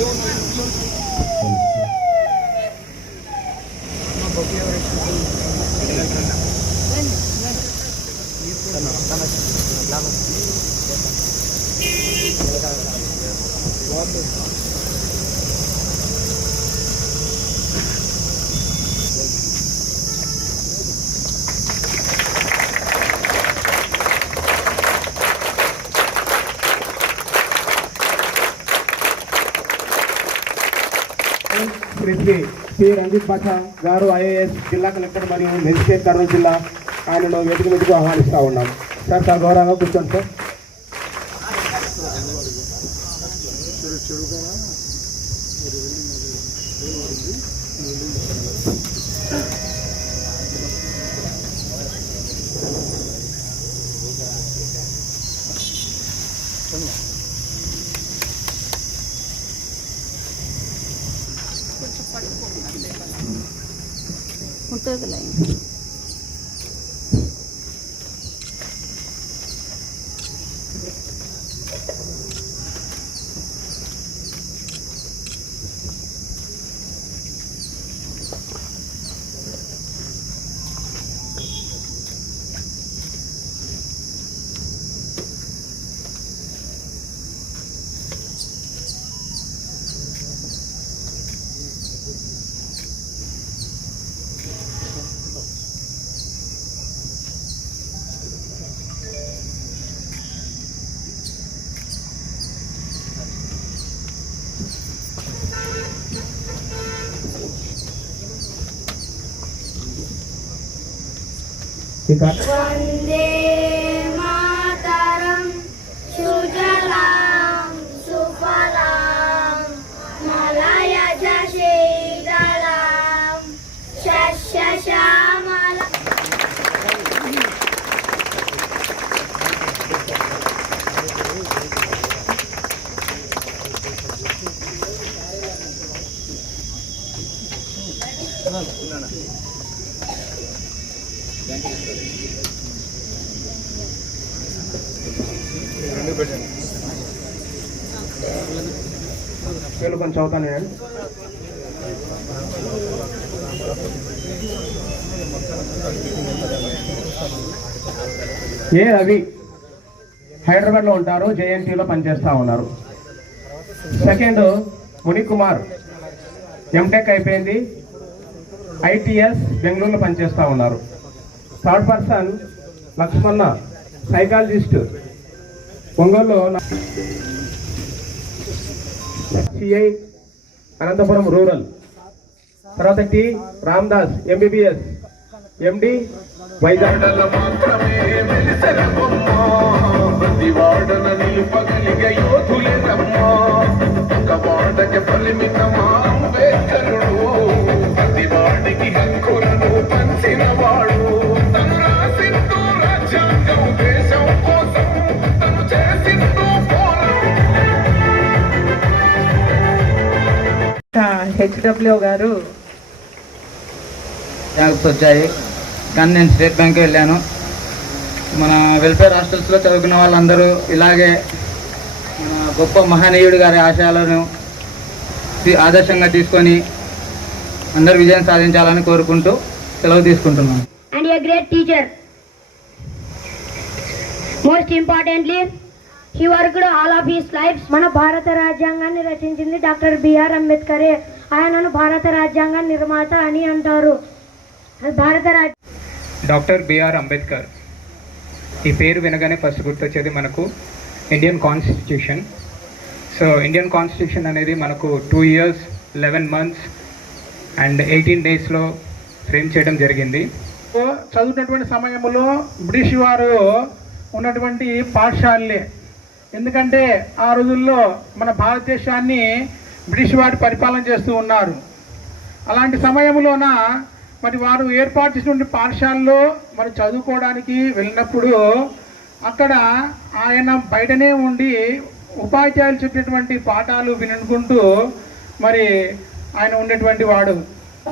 శ్రీ శ్రీ శ్రీ రంజిత్ బాషా గారు ఐఏఎస్ జిల్లా కలెక్టర్ మరియు మెజిస్ట్రేట్ కర్నూలు జిల్లా ఆయనను వేదిక వెతుకు ఆహ్వానిస్తూ ఉన్నాం. సార్ సార్ గౌరవంగా కూర్చోండి sir. 多个人 Sika. Vande Mataram Sujalam Sufalam Malayaja Shidalam Shashashamala No, no, no. రెండు కొంచెం చదువుతాను నేను ఏ రవి హైదరాబాద్లో ఉంటారు జేఎన్టీలో పనిచేస్తూ ఉన్నారు. సెకండ్ మునికుమార్ ఎంటెక్ అయిపోయింది. ఐటీఎస్ బెంగళూరులో పనిచేస్తూ ఉన్నారు. థర్డ్ పర్సన్ లక్ష్మణ సైకాలజిస్ట్ ఒంగోలులో సిఐ అనంతపురం రూరల్. తర్వాత T Ramdas MBBS MD Vizag. వాడల మాత్రమే వెలిసిన బొమ్మ హెచ్డబ్ల్యూ గారు జాబ్స్ వచ్చాయి కానీ నేను స్టేట్ బ్యాంక్ వెళ్ళాను మన వెల్ఫేర్ హాస్టల్స్లో చదువుకున్న వాళ్ళందరూ ఇలాగే మన గొప్ప మహనీయుడు గారి ఆశయాలను ఆదర్శంగా తీసుకొని అందరూ విజయం సాధించాలని కోరుకుంటూ సెలవు తీసుకుంటున్నాను and a great teacher. Most importantly, he worked all of his life. మన భారత రాజ్యాంగాన్ని రచించింది డాక్టర్ బిఆర్ అంబేద్కరే ఆయనను భారత రాజ్యాంగ నిర్మాత అని అంటారు. భారత రాజ్య డాక్టర్ బిఆర్ అంబేద్కర్. ఈ పేరు వినగానే ఫస్ట్ గుర్తొచ్చేది మనకు Indian constitution. So Indian constitution అనేది మనకు two years eleven months and eighteen డేస్లో ఫ్రేమ్ చేయడం జరిగింది. చదువుతున్నటువంటి సమయంలో బ్రిటిష్ వారు ఉన్నటువంటి పాఠశాలలే. ఎందుకంటే ఆ రోజుల్లో మన భారతదేశాన్ని బ్రిటిష్ వారు పరిపాలన చేస్తూ ఉన్నారు. అలాంటి సమయంలోన మరి వారు ఏర్పాటు చేసినటువంటి పాఠశాలలో మరి చదువుకోవడానికి వెళ్ళినప్పుడు అక్కడ ఆయన బయటనే ఉండి ఉపాధ్యాయులు చెప్పినటువంటి పాఠాలు వినుకుంటూ మరి ఆయన ఉండేటువంటి వాడు.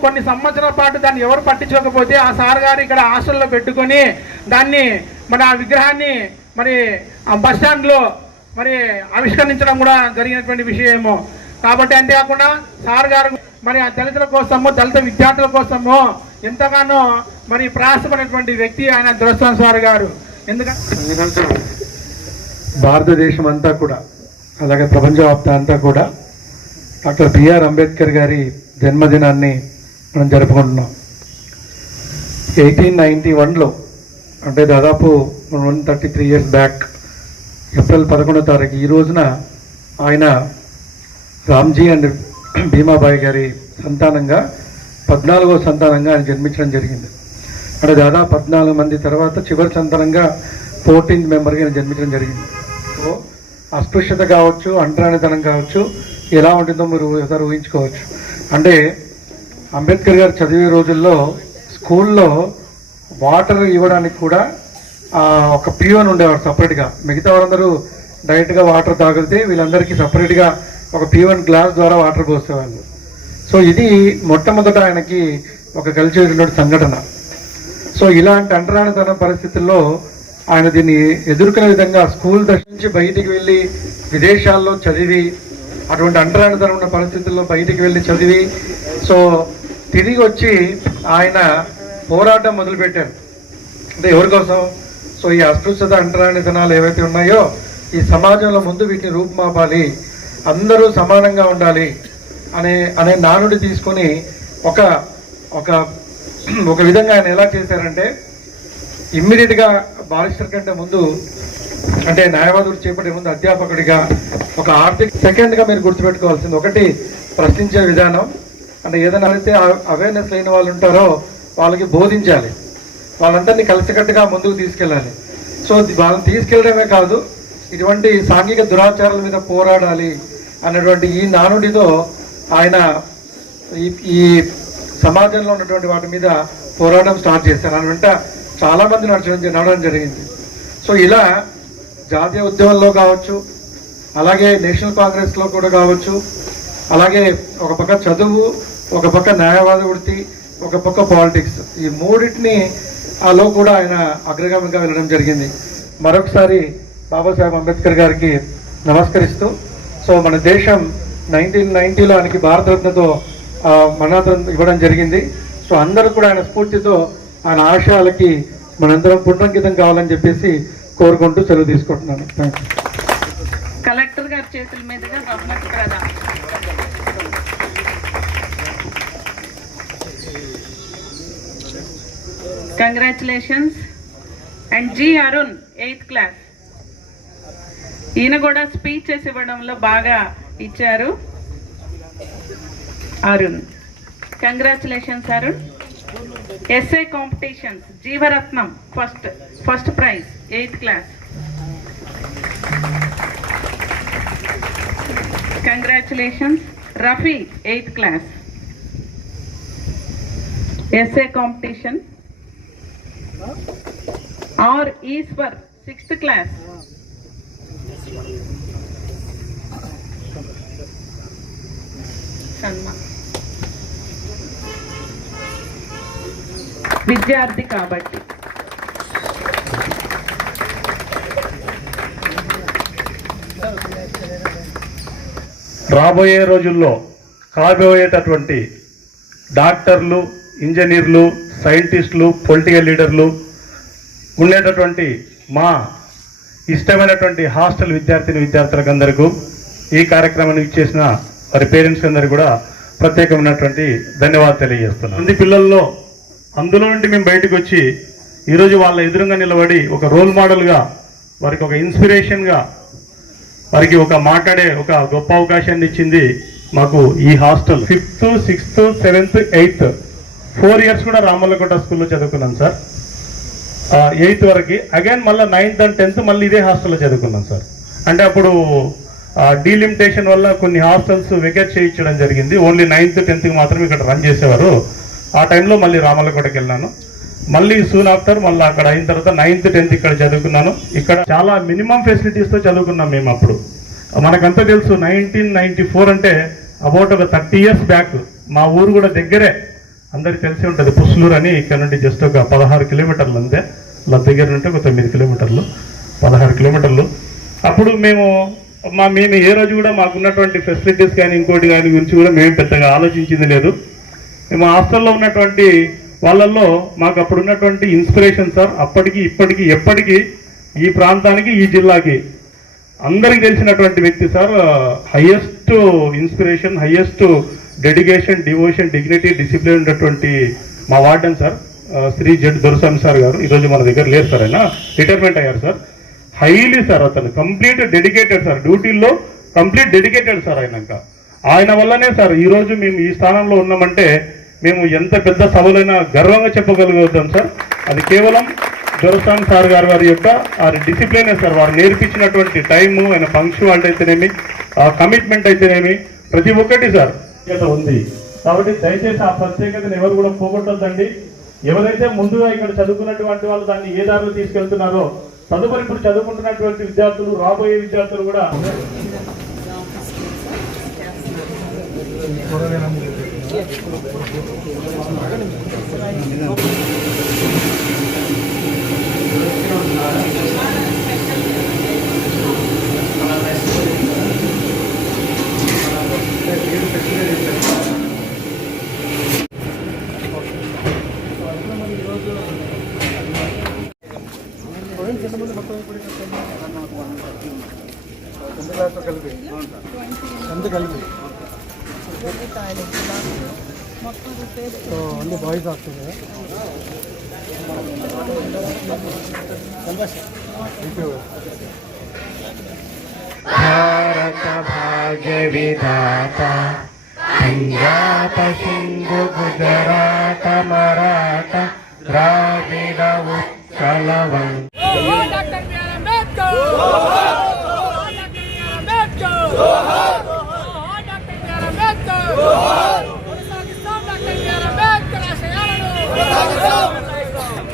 కొన్ని సంవత్సరాల పాటు దాన్ని ఎవరు పట్టించుకోకపోతే ఆ సార్ గారు ఇక్కడ హాస్టల్లో పెట్టుకొని దాన్ని మరి ఆ విగ్రహాన్ని మరి ఆ బస్ స్టాండ్లో మరి ఆవిష్కరించడం కూడా జరిగినటువంటి విషయము కాబట్టి అంతేకాకుండా సార్ గారు మరి ఆ దళితుల కోసము దళిత విద్యార్థుల కోసము ఎంతగానో మరి ప్రయాసపడినటువంటి వ్యక్తి ఆయన దురస్వామి సార్ గారు. ఎందుకంటే భారతదేశం అంతా కూడా అలాగే ప్రపంచవ్యాప్తం అంతా కూడా డాక్టర్ బిఆర్ అంబేద్కర్ గారి జన్మదినాన్ని మనం జరుపుకుంటున్నాం. ఎయిటీన్ నైంటీ వన్లో అంటే దాదాపు one thirty three years back April పదకొండో తారీఖు ఈ రోజున ఆయన రామ్జీ అండ్ భీమాబాయి గారి సంతానంగా పద్నాలుగో సంతానంగా ఆయన జన్మించడం జరిగింది. అంటే దాదాపు పద్నాలుగు మంది తర్వాత చివరి సంతానంగా ఫోర్టీన్త్ మెంబర్గా ఆయన జన్మించడం జరిగింది. సో అస్పృశ్యత కావచ్చు అంటరానితనం కావచ్చు ఎలా ఉంటుందో మీరు ఎవరు ఊహించుకోవచ్చు. అంటే అంబేద్కర్ గారు చదివే రోజుల్లో స్కూల్లో వాటర్ ఇవ్వడానికి కూడా ఒక పియోన్ ఉండేవారు సపరేట్గా మిగతా వారందరూ డైరెక్ట్గా వాటర్ తాగితే వీళ్ళందరికీ సపరేట్గా ఒక పీవన్ గ్లాస్ ద్వారా వాటర్ పోసేవాళ్ళు. సో ఇది మొట్టమొదట ఆయనకి ఒక కలిసేటువంటి సంఘటన. సో ఇలాంటి అంటరానితన పరిస్థితుల్లో ఆయన దీన్ని ఎదుర్కొనే విధంగా స్కూల్ దశ నుంచి బయటికి వెళ్ళి విదేశాల్లో చదివి అటువంటి అంటరానితనం ఉన్న పరిస్థితుల్లో బయటికి వెళ్ళి చదివి సో తిరిగి వచ్చి ఆయన పోరాటం మొదలుపెట్టారు. అంటే ఎవరి కోసం? సో ఈ అస్పృశ్యత అంటరానితనాలు ఏవైతే ఉన్నాయో ఈ సమాజంలో ముందు వీటిని రూపుమాపాలి. అందరూ సమానంగా ఉండాలి అనే అనే నానుడి తీసుకొని ఒక ఒక ఒక విధంగా ఆయన ఎలా చేశారంటే ఇమ్మీడియట్గా బారిస్టర్ కంటే ముందు అంటే న్యాయవాదుడు చేపట్టే ముందు అధ్యాపకుడిగా ఒక ఆర్థిక సెకండ్గా మీరు గుర్తుపెట్టుకోవాల్సింది ఒకటి ప్రశ్నించే విధానం అంటే ఏదైనా అయితే అవేర్నెస్ లేని వాళ్ళు ఉంటారో వాళ్ళకి బోధించాలి. వాళ్ళందరినీ కలిసికట్టుగా ముందుకు తీసుకెళ్ళాలి. సో వాళ్ళని తీసుకెళ్ళడమే కాదు ఇటువంటి సాంఘిక దురాచారాల మీద పోరాడాలి అన్నటువంటి ఈ నానుడితో ఆయన ఈ ఈ సమాజంలో ఉన్నటువంటి వాటి మీద పోరాటం స్టార్ట్ చేశారు. ఆయన వెంట చాలామంది నడచడం నడవడం జరిగింది. సో ఇలా జాతీయ ఉద్యమంలో కావచ్చు అలాగే నేషనల్ కాంగ్రెస్లో కూడా కావచ్చు అలాగే ఒక పక్క చదువు ఒక పక్క న్యాయవాద వృత్తి ఒక పక్క పాలిటిక్స్ ఈ మూడింటిని ఆలో కూడా ఆయన అగ్రగామిగా వెళ్ళడం జరిగింది. మరొకసారి బాబాసాహెబ్ అంబేద్కర్ గారికి నమస్కరిస్తూ సో మన దేశం నైన్టీన్ నైన్టీలో ఆయనకి భారతరత్నతో మరణాతరం ఇవ్వడం జరిగింది. సో అందరూ కూడా ఆయన స్ఫూర్తితో ఆయన ఆశయాలకి మనందరం పునరంకితం కావాలని చెప్పేసి కోరుకుంటూ సెలవు తీసుకుంటున్నాను. థ్యాంక్ కలెక్టర్ గారి చేతుల మీదుగా బహుమతి ప్రదానం congratulations and G Arun eighth class ఈయన కూడా స్పీచెస్ ఇవ్వడంలో బాగా ఇచ్చారు. Arun. Congratulations Arun. SA competitions Jeevaratnam first first prize eighth class congratulations Rafi eighth class SA competition R Eshwar sixth class Sanma. విద్యార్థి కాబట్టి రాబోయే రోజుల్లో కాబోయేటటువంటి డాక్టర్లు ఇంజనీర్లు సైంటిస్టులు పొలిటికల్ లీడర్లు ఉండేటటువంటి మా ఇష్టమైనటువంటి హాస్టల్ విద్యార్థిని విద్యార్థులకు అందరికీ ఈ కార్యక్రమాన్ని ఇచ్చేసిన వారి పేరెంట్స్ అందరికీ కూడా ప్రత్యేకమైనటువంటి ధన్యవాదాలు తెలియజేస్తున్నాను మంది పిల్లల్లో అందులో నుండి మేము బయటకు వచ్చి ఈరోజు వాళ్ళ ఎదురుగా నిలబడి ఒక రోల్ మోడల్గా వారికి ఒక ఇన్స్పిరేషన్గా వారికి ఒక మాట్లాడే ఒక గొప్ప అవకాశాన్ని ఇచ్చింది మాకు ఈ hostel. Fifth sixth seventh eighth four years కూడా రామల్లకోట స్కూల్లో చదువుకున్నాను సార్. ఎయిత్ వరకు అగైన్ మళ్ళీ నైన్త్ అండ్ టెన్త్ మళ్ళీ ఇదే హాస్టల్లో చదువుకున్నాను సార్. అంటే అప్పుడు డీలిమిటేషన్ వల్ల కొన్ని హాస్టల్స్ వెకేట్ చేయించడం జరిగింది. ఓన్లీ నైన్త్ టెన్త్కి మాత్రం ఇక్కడ రన్ చేసేవారు. ఆ టైంలో మళ్ళీ రామల్లకోటకి వెళ్ళాను. మళ్ళీ సూన్ ఆఫ్టర్ మళ్ళీ అక్కడ అయిన తర్వాత నైన్త్ టెన్త్ ఇక్కడ చదువుకున్నాను. ఇక్కడ చాలా మినిమం ఫెసిలిటీస్తో చదువుకున్నాం మేము అప్పుడు. మనకంతా తెలుసు నైన్టీన్ నైన్టీ ఫోర్ అంటే అబౌట్ ఒక థర్టీ ఇయర్స్ బ్యాక్ మా ఊరు కూడా దగ్గరే. అందరికి తెలిసి ఉంటుంది పుస్లూరు అని ఇక్కడ నుండి జస్ట్ ఒక పదహారు కిలోమీటర్లు అంతే. దగ్గర నుండి ఒక తొమ్మిది కిలోమీటర్లు పదహారు కిలోమీటర్లు. అప్పుడు మేము మా మేము ఏ రోజు కూడా మాకున్నటువంటి ఫెసిలిటీస్ కానీ ఇంకోటి కానీ గురించి కూడా మేము పెద్దగా ఆలోచించింది లేదు. మేము హాస్టల్లో ఉన్నటువంటి వాళ్ళల్లో మాకు అప్పుడు ఉన్నటువంటి ఇన్స్పిరేషన్ సార్ అప్పటికి ఇప్పటికి ఎప్పటికీ ఈ ప్రాంతానికి ఈ జిల్లాకి అందరికి తెలిసినటువంటి వ్యక్తి sir highest inspiration highest dedication devotion dignity discipline ఉన్నటువంటి మా warden sir Shri Z Doraswamy sir garu. ఈరోజు మన దగ్గర లేరు సార్ ఆయన. రిటైర్మెంట్ అయ్యారు సార్. హైలీ సార్ అతను కంప్లీట్ డెడికేటెడ్ సార్. డ్యూటీల్లో కంప్లీట్ డెడికేటెడ్ సార్ ఆయనక. ఆయన వల్లనే సార్ ఈరోజు మేము ఈ స్థానంలో ఉన్నామంటే మేము ఎంత పెద్ద సభలైనా గర్వంగా చెప్పగలుగుతాం సార్. అది కేవలం దొరస్వామి సార్ గారు వారి యొక్క వారి డిసిప్లినే సార్. వారు నేర్పించినటువంటి టైము ఆయన పంక్చువాలిటీ అయితేనేమి ఆ కమిట్మెంట్ అయితేనేమి ప్రతి ఒక్కటి సార్. ఉంది. కాబట్టి దయచేసి ఆ ప్రత్యేకతను ఎవరు కూడా పోగొట్టొద్దండి. ఎవరైతే ముందుగా ఇక్కడ చదువుకున్నటువంటి వాళ్ళు దాన్ని ఏ దారిలో తీసుకెళ్తున్నారో తదుపరి ఇప్పుడు చదువుకుంటున్నటువంటి విద్యార్థులు రాబోయే విద్యార్థులు కూడా భారత భాగ్య విధాత పంజాబ సింధు గుజరాట మరాఠ ద్రావిడ ఉత్కలవం Rohar! Rohar! Rohar!